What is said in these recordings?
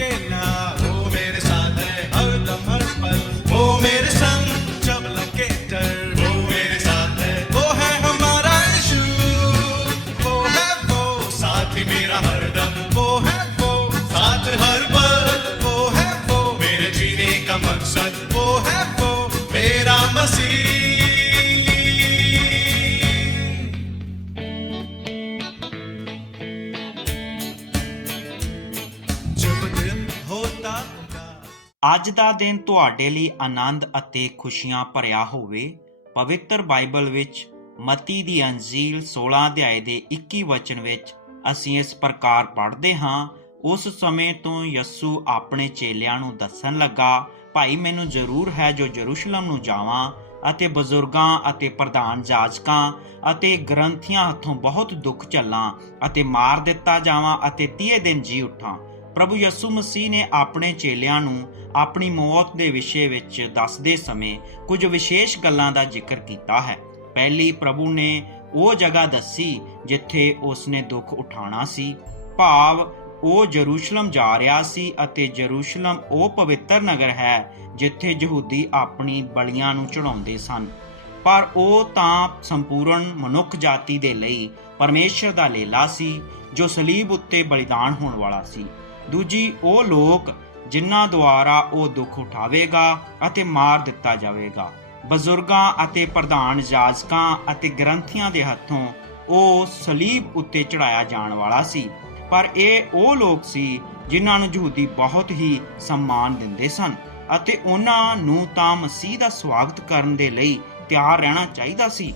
que nada. ਅੱਜ ਦਾ ਦਿਨ ਤੁਹਾਡੇ ਲਈ ਆਨੰਦ ਅਤੇ ਖੁਸ਼ੀਆਂ ਭਰਿਆ ਹੋਵੇ, ਪਵਿੱਤਰ ਬਾਈਬਲ ਵਿੱਚ ਮਤੀ ਦੀ ਅੰਜੀਲ 16 ਅਧਿਆਏ ਦੇ 21 ਵਚਨ ਵਿੱਚ ਅਸੀਂ ਇਸ ਪ੍ਰਕਾਰ ਪੜ੍ਹਦੇ ਹਾਂ, ਉਸ ਸਮੇਂ ਤੋਂ ਯਸੂ ਆਪਣੇ ਚੇਲਿਆਂ ਨੂੰ ਦੱਸਣ ਲੱਗਾ, ਭਾਈ, ਮੈਨੂੰ ਜ਼ਰੂਰ ਹੈ ਜੋ ਜਰੂਸ਼ਲਮ ਨੂੰ ਜਾਵਾਂ ਅਤੇ ਬਜ਼ੁਰਗਾਂ ਅਤੇ ਪ੍ਰਧਾਨ ਜਾਜਕਾਂ ਅਤੇ ਗ੍ਰੰਥੀਆਂ ਹੱਥੋਂ ਬਹੁਤ ਦੁੱਖ ਝੱਲਾਂ ਅਤੇ ਮਾਰ ਦਿੱਤਾ ਜਾਵਾਂ ਅਤੇ ਤੀਏ ਦਿਨ ਜੀ ਉਠਾਂ। ਪ੍ਰਭੂ ਯਿਸੂ ਮਸੀਹ ਨੇ ਆਪਣੇ ਚੇਲਿਆਂ ਨੂੰ ਆਪਣੀ ਮੌਤ ਦੇ ਵਿਸ਼ੇ ਵਿੱਚ ਦੱਸਦੇ ਸਮੇਂ ਕੁਝ ਵਿਸ਼ੇਸ਼ ਗੱਲਾਂ ਦਾ ਜ਼ਿਕਰ ਕੀਤਾ ਹੈ। ਪਹਿਲੀ ਪ੍ਰਭੂ ਨੇ ਉਹ ਜਗ੍ਹਾ ਦੱਸੀ ਜਿੱਥੇ ਉਸ ਨੇ ਦੁੱਖ ਉਠਾਣਾ ਸੀ। ਭਾਵ, ਉਹ ਜਰੂਸ਼ਲਮ ਜਾ ਰਿਹਾ ਸੀ ਅਤੇ ਜਰੂਸ਼ਲਮ ਉਹ ਪਵਿੱਤਰ ਨਗਰ ਹੈ ਜਿੱਥੇ ਯਹੂਦੀ ਆਪਣੀ ਬਲੀਆਂ ਨੂੰ ਚੜਾਉਂਦੇ ਸਨ। ਪਰ ਉਹ ਤਾਂ ਸੰਪੂਰਨ ਮਨੁੱਖ ਜਾਤੀ ਦੇ ਲਈ ਪਰਮੇਸ਼ਰ ਦਾ ਲੇਲਾ ਸੀ, ਜੋ ਸਲੀਬ ਉੱਤੇ ਬਲੀਦਾਨ ਹੋਣ ਵਾਲਾ ਸੀ। ਦੂਜੀ ਉਹ ਲੋਕ ਜਿਨ੍ਹਾਂ ਦੁਆਰਾ ਉਹ ਦੁੱਖ ਉਠਾਵੇਗਾ ਅਤੇ ਮਾਰ ਦਿੱਤਾ ਜਾਵੇਗਾ। ਬਜ਼ੁਰਗਾਂ ਅਤੇ ਪ੍ਰਧਾਨ ਜਾਜਕਾਂ ਅਤੇ ਗ੍ਰੰਥੀਆਂ ਦੇ ਹੱਥੋਂ ਉਹ ਸਲੀਬ ਉੱਤੇ ਚੜਾਇਆ ਜਾਣ ਵਾਲਾ ਸੀ। ਪਰ ਇਹ ਉਹ ਲੋਕ ਸੀ ਜਿਨ੍ਹਾਂ ਨੂੰ ਯਹੂਦੀ ਬਹੁਤ ਹੀ ਸਨਮਾਨ ਦਿੰਦੇ ਸਨ ਅਤੇ ਉਹਨਾਂ ਨੂੰ ਤਾਂ ਮਸੀਹ ਦਾ ਸਵਾਗਤ ਕਰਨ ਦੇ ਲਈ ਤਿਆਰ ਰਹਿਣਾ ਚਾਹੀਦਾ ਸੀ।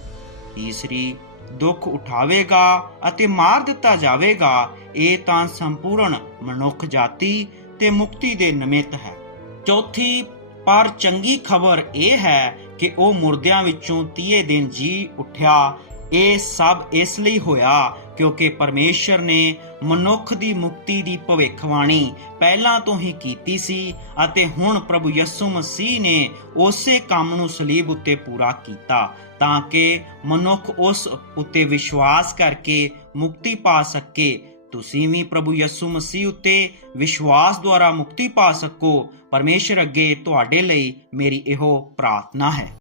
ਤੀਸਰੀ ਦੁੱਖ ਉਠਾਵੇਗਾ ਅਤੇ ਮਾਰ ਦਿੱਤਾ ਜਾਵੇਗਾ, ਇਹ ਤਾਂ ਸੰਪੂਰਨ ਮਨੁੱਖ ਜਾਤੀ ਤੇ ਮੁਕਤੀ ਦੇ ਨਿਮਿਤ ਹੈ। ਚੌਥੀ, ਪਰ ਚੰਗੀ ਖਬਰ ਇਹ ਹੈ ਕਿ ਉਹ ਮੁਰਦਿਆਂ ਵਿੱਚੋਂ 30 ਦਿਨ ਜੀ ਉੱਠਿਆ ਇਹ ਸਭ ਇਸ ਲਈ ਹੋਇਆ ਕਿਉਂਕਿ ਪਰਮੇਸ਼ਰ ਨੇ ਮਨੁੱਖ ਦੀ ਮੁਕਤੀ ਦੀ ਭਵਿੱਖਬਾਣੀ ਪਹਿਲਾਂ ਤੋਂ ਹੀ ਕੀਤੀ ਸੀ ਅਤੇ ਹੁਣ ਪ੍ਰਭੂ ਯਿਸੂ ਮਸੀਹ ਨੇ ਉਸੇ ਕੰਮ ਨੂੰ ਸਲੀਬ ਉੱਤੇ ਪੂਰਾ ਕੀਤਾ ਤਾਂ ਕਿ ਮਨੁੱਖ ਉਸ ਉੱਤੇ ਵਿਸ਼ਵਾਸ ਕਰਕੇ ਮੁਕਤੀ ਪਾ ਸਕੇ। ਤੁਸੀਂ ਵੀ ਪ੍ਰਭੂ ਯਿਸੂ ਮਸੀਹ ਉੱਤੇ ਵਿਸ਼ਵਾਸ ਦੁਆਰਾ ਮੁਕਤੀ ਪਾ ਸਕੋ। ਪਰਮੇਸ਼ਰ ਅੱਗੇ ਤੁਹਾਡੇ ਲਈ ਮੇਰੀ ਇਹੋ ਪ੍ਰਾਰਥਨਾ ਹੈ।